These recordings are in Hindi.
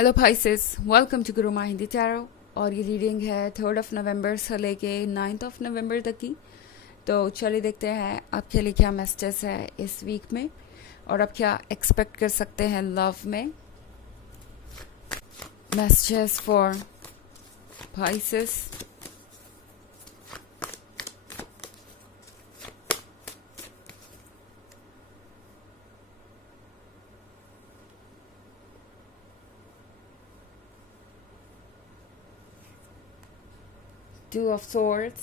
हेलो भाईसेस, वेलकम टू गुरु माँ हिंदी टैरो। और ये रीडिंग है 3 नवंबर से लेके 9 नवंबर तक की। तो चलिए देखते हैं आपके लिए क्या मैसेजेस है इस वीक में और आप क्या एक्सपेक्ट कर सकते हैं लव में। Messages for Pisces. Two of Swords,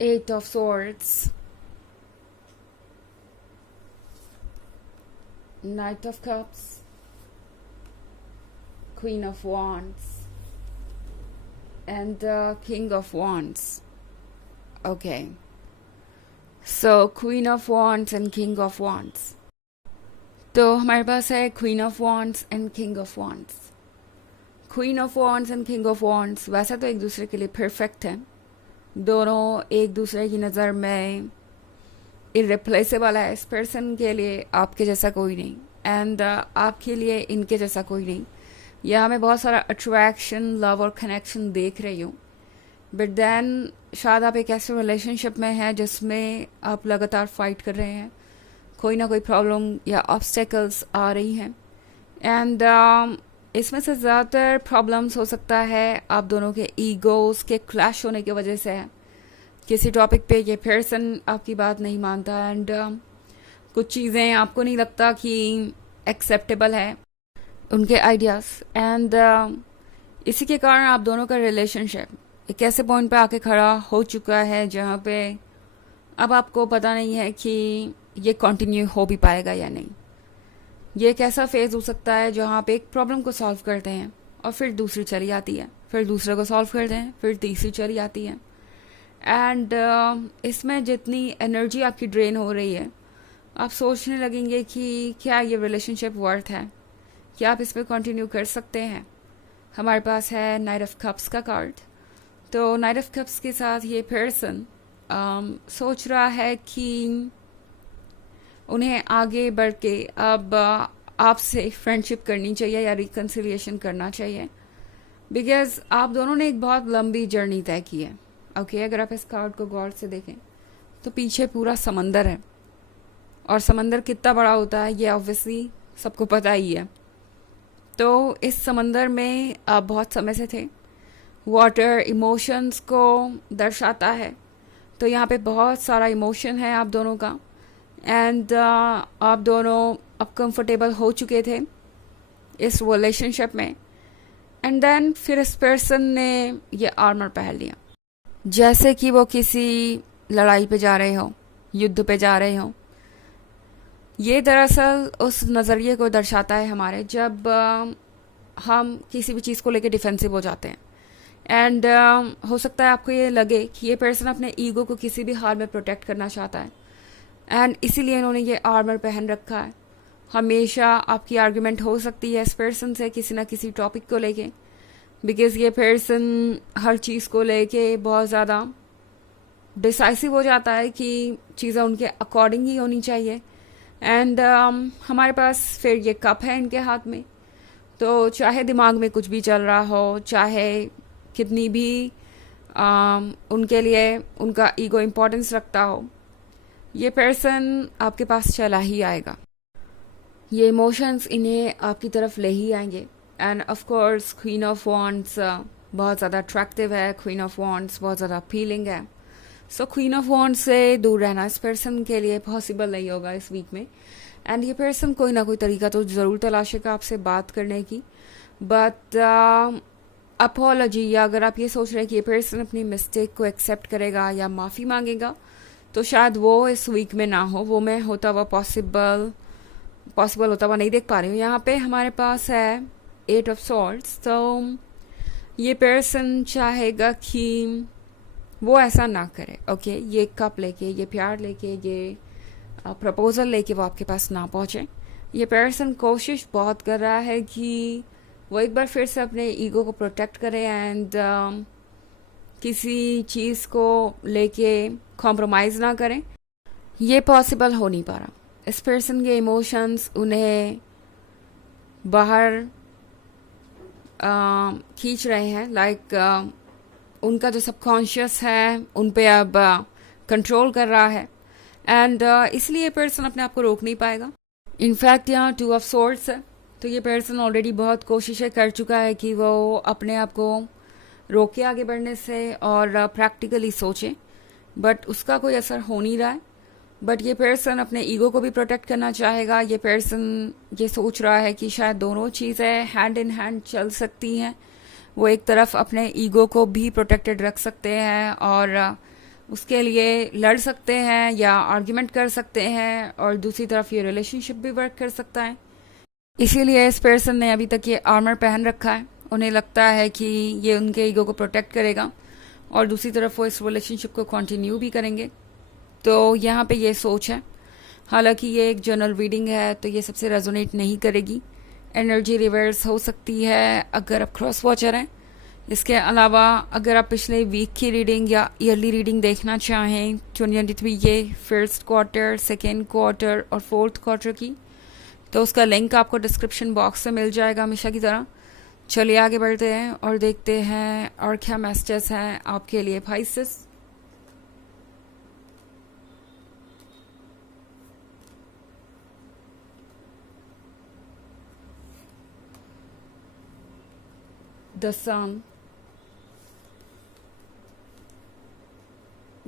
Eight of Swords, Knight of Cups, Queen of Wands, and the King of Wands. Okay. So Queen of Wands and King of Wands. तो हमारे पास है Queen of Wands and King of Wands. Queen of wands and king of wands वैसे तो एक दूसरे के लिए परफेक्ट हैं। दोनों एक दूसरे की नज़र में इररिप्लेसेबल है। इस पर्सन के लिए आपके जैसा कोई नहीं एंड आपके लिए इनके जैसा कोई नहीं। यहाँ मैं बहुत सारा अट्रैक्शन, लव और कनेक्शन देख रही हूँ। बट देन शायद आप एक ऐसे रिलेशनशिप में हैं जिसमें आप लगातार फाइट कर रहे हैं, कोई ना कोई प्रॉब्लम या ऑब्स्टेकल्स आ रही हैं एंड इसमें से ज़्यादातर प्रॉब्लम्स हो सकता है आप दोनों के ईगोज़ के क्लैश होने की वजह से है। किसी टॉपिक पे ये पर्सन आपकी बात नहीं मानता एंड कुछ चीज़ें आपको नहीं लगता कि एक्सेप्टेबल है उनके आइडियाज़ एंड इसी के कारण आप दोनों का रिलेशनशिप एक ऐसे पॉइंट पे आके खड़ा हो चुका है जहाँ पे अब आपको पता नहीं है कि ये कंटिन्यू हो भी पाएगा या नहीं। ये एक ऐसा फेज हो सकता है जहाँ आप एक प्रॉब्लम को सॉल्व करते हैं और फिर दूसरी चली आती है, फिर दूसरे को सॉल्व करते हैं, फिर तीसरी चली आती है एंड इसमें जितनी एनर्जी आपकी ड्रेन हो रही है आप सोचने लगेंगे कि क्या ये रिलेशनशिप वर्थ है, क्या आप इस पर कंटिन्यू कर सकते हैं। हमारे पास है नाइट ऑफ कप्स का कार्ड। तो नाइट ऑफ कप्स के साथ ये पर्सन सोच रहा है कि उन्हें आगे बढ़ के अब आपसे फ्रेंडशिप करनी चाहिए या रिकन्सिलिएशन करना चाहिए बिकॉज आप दोनों ने एक बहुत लंबी जर्नी तय की है। ओके, अगर आप इस कार्ड को गौर से देखें तो पीछे पूरा समंदर है और समंदर कितना बड़ा होता है ये ऑब्वियसली सबको पता ही है। तो इस समंदर में आप बहुत समय से थे। वाटर इमोशंस को दर्शाता है, तो यहाँ पे बहुत सारा इमोशन है आप दोनों का एंड आप दोनों अब कंफर्टेबल हो चुके थे इस रिलेशनशिप में एंड देन फिर इस पर्सन ने ये आर्मर पहन लिया जैसे कि वो किसी लड़ाई पे जा रहे हो, युद्ध पे जा रहे हो। ये दरअसल उस नज़रिए को दर्शाता है हमारे जब हम किसी भी चीज़ को लेके डिफेंसिव हो जाते हैं एंड हो सकता है आपको ये लगे कि ये पर्सन अपने ईगो को किसी भी हाल में प्रोटेक्ट करना चाहता है एंड इसीलिए इन्होंने ये आर्मर पहन रखा है। हमेशा आपकी आर्गुमेंट हो सकती है इस पर्सन से किसी ना किसी टॉपिक को लेके बिकॉज ये पर्सन हर चीज़ को लेके बहुत ज़्यादा डिसाइसिव हो जाता है कि चीज़ें उनके अकॉर्डिंग ही होनी चाहिए एंड हमारे पास फिर ये कप है इनके हाथ में। तो चाहे दिमाग में कुछ भी चल रहा हो, चाहे कितनी भी उनके लिए उनका ईगो इम्पोर्टेंस रखता हो, ये पर्सन आपके पास चला ही आएगा। ये इमोशंस इन्हें आपकी तरफ ले ही आएंगे end of course queen of wands बहुत ज़्यादा अट्रैक्टिव है। क्वीन ऑफ वॉन्ड्स बहुत ज़्यादा अपीलिंग है। सो क्वीन ऑफ वॉन्ड्स से दूर रहना इस पर्सन के लिए पॉसिबल नहीं होगा इस वीक में एंड ये पर्सन कोई ना कोई तरीका तो ज़रूर तलाशेगा आपसे बात करने की। बट अपोलॉजी, या अगर आप ये सोच रहे हैं कि ये पर्सन अपनी मिस्टेक को एक्सेप्ट करेगा या माफ़ी मांगेगा तो शायद वो इस वीक में ना हो। वो मैं होता हुआ पॉसिबल होता हुआ नहीं देख पा रही हूँ। यहाँ पे हमारे पास है 8 ऑफ सॉर्ड्स। तो ये पर्सन चाहेगा कि वो ऐसा ना करे। ओके, ये कप लेके, ये प्यार लेके, ये प्रपोजल लेके वो आपके पास ना पहुँचे। ये पर्सन कोशिश बहुत कर रहा है कि वो एक बार फिर से अपने ईगो को प्रोटेक्ट करे एंड किसी चीज़ को लेके कॉम्प्रोमाइज़ ना करें। ये पॉसिबल हो नहीं पा रहा। इस पर्सन के इमोशंस उन्हें बाहर खींच रहे हैं, लाइक उनका जो सबकॉन्शियस है उन पे अब कंट्रोल कर रहा है, एंड इसलिए पर्सन अपने आप को रोक नहीं पाएगा। इनफैक्ट यहाँ 2 ऑफ सोर्ड्स है, तो ये पर्सन ऑलरेडी बहुत कोशिशें कर चुका है कि वो अपने आप को रोके आगे बढ़ने से और प्रैक्टिकली सोचे, बट उसका कोई असर हो नहीं रहा है। बट ये पर्सन अपने ईगो को भी प्रोटेक्ट करना चाहेगा। ये पर्सन ये सोच रहा है कि शायद दोनों चीज़ें हैंड इन हैंड चल सकती हैं। वो एक तरफ अपने ईगो को भी प्रोटेक्टेड रख सकते हैं और उसके लिए लड़ सकते हैं या आर्ग्यूमेंट कर सकते हैं, और दूसरी तरफ ये रिलेशनशिप भी वर्क कर सकता है। इसीलिए इस पर्सन ने अभी तक ये आर्मर पहन रखा है। उन्हें लगता है कि ये उनके ईगो को प्रोटेक्ट करेगा और दूसरी तरफ वो इस रिलेशनशिप को कंटिन्यू भी करेंगे। तो यहाँ पे ये सोच है। हालांकि ये एक जनरल रीडिंग है तो ये सबसे रेजोनेट नहीं करेगी। एनर्जी रिवर्स हो सकती है अगर आप क्रॉस वॉचर हैं। इसके अलावा अगर आप पिछले वीक की रीडिंग या ईयरली रीडिंग देखना चाहें 2023 ये फर्स्ट क्वार्टर, सेकेंड क्वार्टर और फोर्थ क्वार्टर की, तो उसका लिंक आपको डिस्क्रिप्शन बॉक्स में मिल जाएगा हमेशा की तरह। चलिए आगे बढ़ते हैं और देखते हैं और क्या मैसेजेस हैं आपके लिए Pisces. The Sun,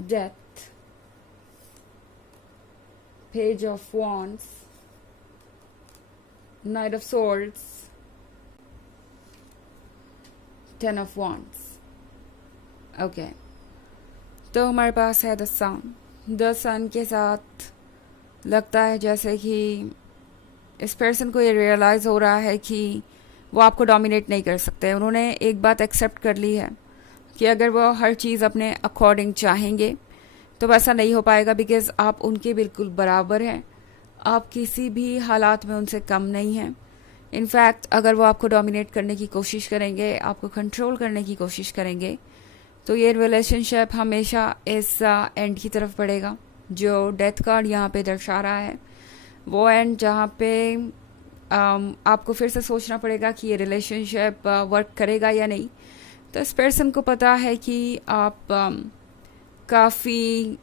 Death, Page of Wands, Knight of Swords, Ten of Wands. Okay. तो हमारे पास है द सन। द सन के साथ लगता है जैसे कि इस पर्सन को ये रियलाइज़ हो रहा है कि वो आपको डोमिनेट नहीं कर सकते। उन्होंने एक बात एक्सेप्ट कर ली है कि अगर वो हर चीज़ अपने अकॉर्डिंग चाहेंगे तो वैसा नहीं हो पाएगा, बिकॉज आप उनके बिल्कुल बराबर हैं। आप किसी भी हालात में उनसे कम नहीं हैं। इनफैक्ट अगर वो आपको डोमिनेट करने की कोशिश करेंगे, आपको कंट्रोल करने की कोशिश करेंगे, तो ये रिलेशनशिप हमेशा इस एंड की तरफ बढ़ेगा। जो डेथ कार्ड यहाँ पे दर्शा रहा है वो एंड जहाँ पे आपको फिर से सोचना पड़ेगा कि ये रिलेशनशिप वर्क करेगा या नहीं। तो इस पर्सन को पता है कि आप काफ़ी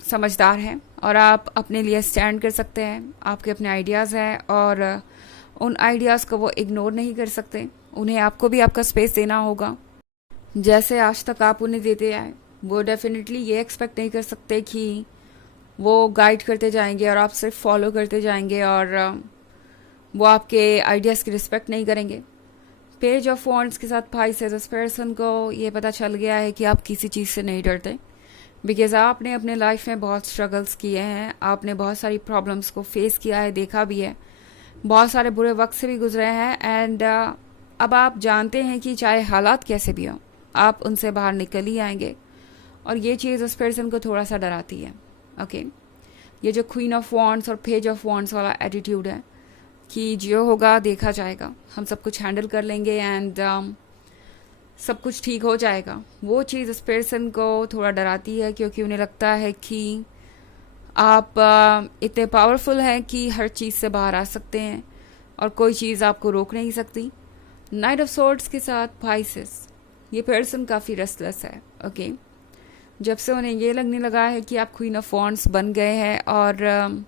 समझदार हैं और आप अपने लिए स्टैंड कर सकते हैं। आपके अपने आइडियाज़ हैं और उन आइडियाज़ को वो इग्नोर नहीं कर सकते। उन्हें आपको भी आपका स्पेस देना होगा। जैसे आज तक आप उन्हें देते आए, वो डेफिनेटली ये एक्सपेक्ट नहीं कर सकते कि वो गाइड करते जाएंगे और आप सिर्फ फॉलो करते जाएंगे और वो आपके आइडियाज़ की रिस्पेक्ट नहीं करेंगे। पेज ऑफ वॉन्ड्स के साथ पाइसेस, इस पर्सन को ये पता चल गया है कि आप किसी चीज़ से नहीं डरते, बिकॉज आपने अपने लाइफ में बहुत स्ट्रगल्स किए हैं। आपने बहुत सारी प्रॉब्लम्स को फेस किया है, देखा भी है, बहुत सारे बुरे वक्त से भी गुजरे हैं, एंड अब आप जानते हैं कि चाहे हालात कैसे भी हों आप उनसे बाहर निकल ही आएंगे। और ये चीज़ उस पर्सन को थोड़ा सा डराती है। ओके, ये जो क्वीन ऑफ वॉन्ड्स और पेज ऑफ वॉन्ड्स वाला एटीट्यूड है कि जो होगा देखा जाएगा, हम सब कुछ हैंडल कर लेंगे एंड सब कुछ ठीक हो जाएगा, वो चीज़ इस पर्सन को थोड़ा डराती है, क्योंकि उन्हें लगता है कि आप इतने पावरफुल हैं कि हर चीज़ से बाहर आ सकते हैं और कोई चीज़ आपको रोक नहीं सकती। नाइट ऑफ सोर्ड्स के साथ पाइसेस, ये पर्सन काफ़ी रेस्टलेस है। ओके, जब से उन्हें ये लगने लगा है कि आप क्वीन ऑफ वॉन्ड्स बन गए हैं और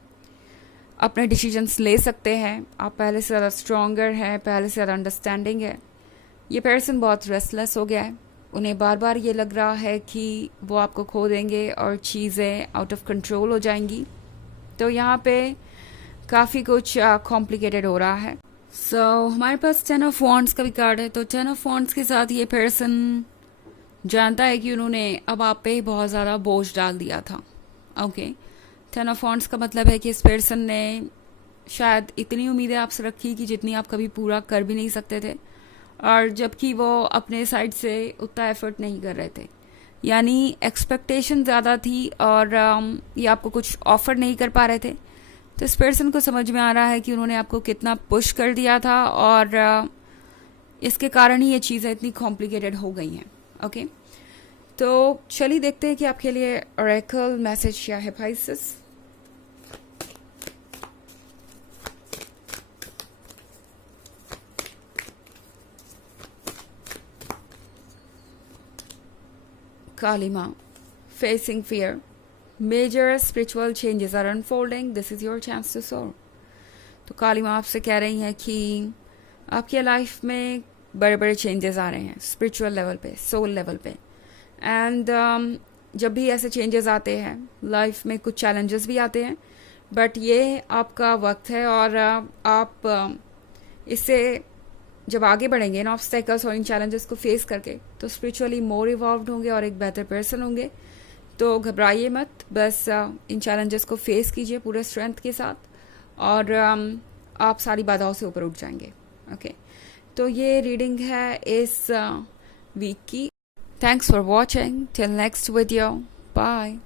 अपने डिसीजंस ले सकते हैं, आप पहले से ज़्यादा स्ट्रॉन्गर हैं, पहले से ज़्यादा अंडरस्टैंडिंग है, ये पर्सन बहुत रेस्टलेस हो गया है। उन्हें बार बार ये लग रहा है कि वो आपको खो देंगे और चीज़ें आउट ऑफ कंट्रोल हो जाएंगी। तो यहाँ पे काफ़ी कुछ कॉम्प्लिकेटेड हो रहा है। हमारे पास 10 ऑफ वॉन्ड्स का भी कार्ड है। तो 10 ऑफ वॉन्ड्स के साथ ये पर्सन जानता है कि उन्होंने अब आप पे बहुत ज़्यादा बोझ डाल दिया था। ओके, 10 ऑफ वॉन्ड्स का मतलब है कि इस पर्सन ने शायद इतनी उम्मीदें आपसे रखी कि जितनी आप कभी पूरा कर भी नहीं सकते थे, और जबकि वो अपने साइड से उतना एफर्ट नहीं कर रहे थे, यानी एक्सपेक्टेशन ज़्यादा थी और ये आपको कुछ ऑफर नहीं कर पा रहे थे। तो इस पर्सन को समझ में आ रहा है कि उन्होंने आपको कितना पुश कर दिया था और इसके कारण ही ये चीज़ें इतनी कॉम्प्लिकेटेड हो गई हैं। ओके, तो चलिए देखते हैं कि आपके लिए ऑरेकल मैसेज क्या है Pisces. Kalima, facing fear. Major spiritual changes are unfolding. This is your chance to soar. तो कालिमा आपसे कह रही हैं कि आपकी लाइफ में बड़े बड़े चेंजेस आ रहे हैं स्पिरिचुअल लेवल पे, सोल लेवल पे. एंड जब भी ऐसे चेंजेस आते हैं लाइफ में कुछ चैलेंजेस भी आते हैं, बट ये आपका वक्त है और आप इससे जब आगे बढ़ेंगे इन ऑब्स्टेकल्स और इन चैलेंजेस को फेस करके, तो स्पिरिचुअली मोर इवॉल्व होंगे और एक बेहतर पर्सन होंगे. तो घबराइए मत, बस इन चैलेंजेस को फेस कीजिए पूरे स्ट्रेंथ के साथ और आप सारी बाधाओं से ऊपर उठ जाएंगे. ओके, तो ये रीडिंग है इस वीक की. Thanks for watching. Till next video. Bye.